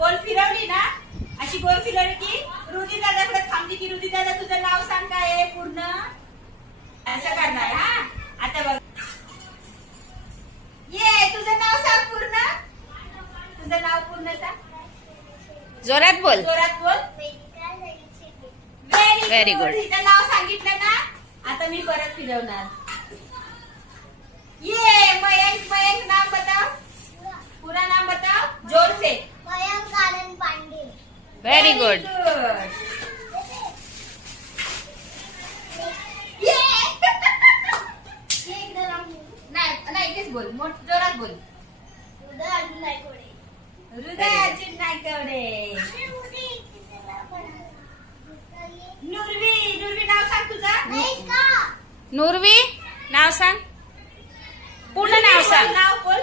गोल फिरवली ना, अशी गोल फिरवली की रुदी दादाकडे थांबली की रुदी दादा तुझं नाव सांग काय आहे पूर्ण, असं करणार. हा आता बघ, ये तुझं नाव सांग पूर्ण, तुझं नाव पूर्ण सांग. जोरात बोल. जोरात बोल. Very good. तिचं नाव सांगितलं ना, आता मी परत फिरवणार. ये मयंक, मयंक नाम बताओ, पूरा नाम बताओ जोर से. मयंक आनंद पांडे. Very good. नाही इथेच बोल, जोरात बोल. हृदय अर्जुन नायकवडे. हृदय अर्जुन नायकवडे. नुरवी, नुरवी नाव सांग तुझं. नुरवी नाव सांग, पूर्ण नाव सांग. नाव बोल.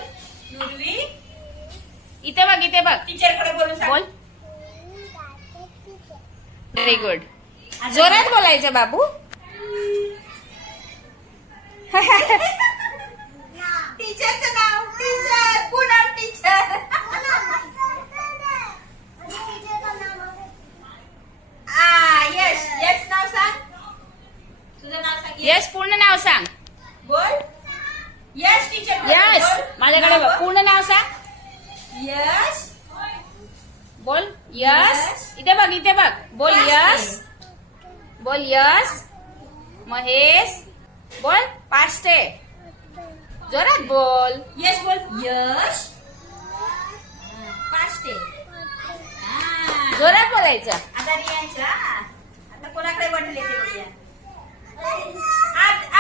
नुरवी. इथे बघ, इथे बघ. टीचरकडे बोलून सांग. बोल. Very good. जोरात बोलायचं बाबू. टीचरचं नाव. Teacher Poonam teacher. यश, यश नाव सांग. तुझं नाव सांग. यश पूर्ण नाव सांग. बोल. यश टीचर. यश माझ्याकडे बघ, पूर्ण नाव सांग. यश. बोल यश. इथे बघ, इथे बघ. बोल यश. बोल यश. महेश. बोल पाष्टे. जोरात बोल. यश बोल. यश पाष्टे. जोरात बोलायचं. आता रियांच्या, आता कोणाकडे वाटले ते बघूया.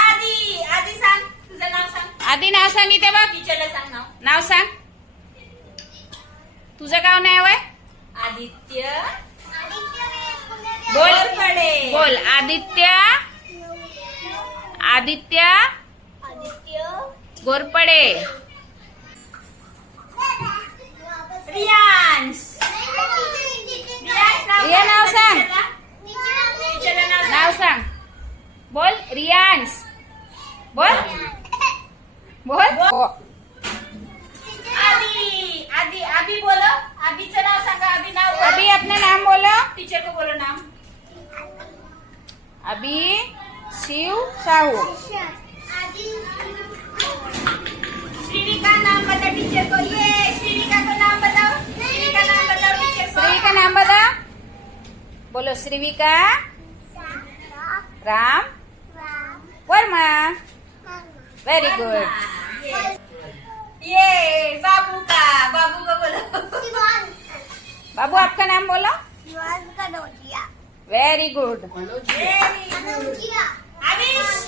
आधी, आधी सांग तुझं नाव सांग. आधी नाव सांग. इथे बघ, टीचरला सांग नाव. नाव सांग. तुझं गाव नाव आहे. आदित्य बोल. घोरपडे. बोल आदित्य. आदित्य घोरपडे. रियांश. रिया नाव सांग. टीचरला नाव नाव सांग. सांग. बोल रियांश. बोल. बोल. आदि, आदि, अभी बोलो. अभीचं नाव सांगा. अभी नाव बोलो. अभी अपना नाम बोलो. टीचर को बोलो नाम. अभी शिव साहू. श्रीविका नाम बता टीचर को. ये श्रीविका को नाम बताओ. श्रीविका नाम बताओ टीचर को. श्री का नाम बता. बोलो श्रीविका राम वर्मा. Very good. ये बाबू का बोलो. बाबू आपका नाम बोलो. Very good. Very good. अविश.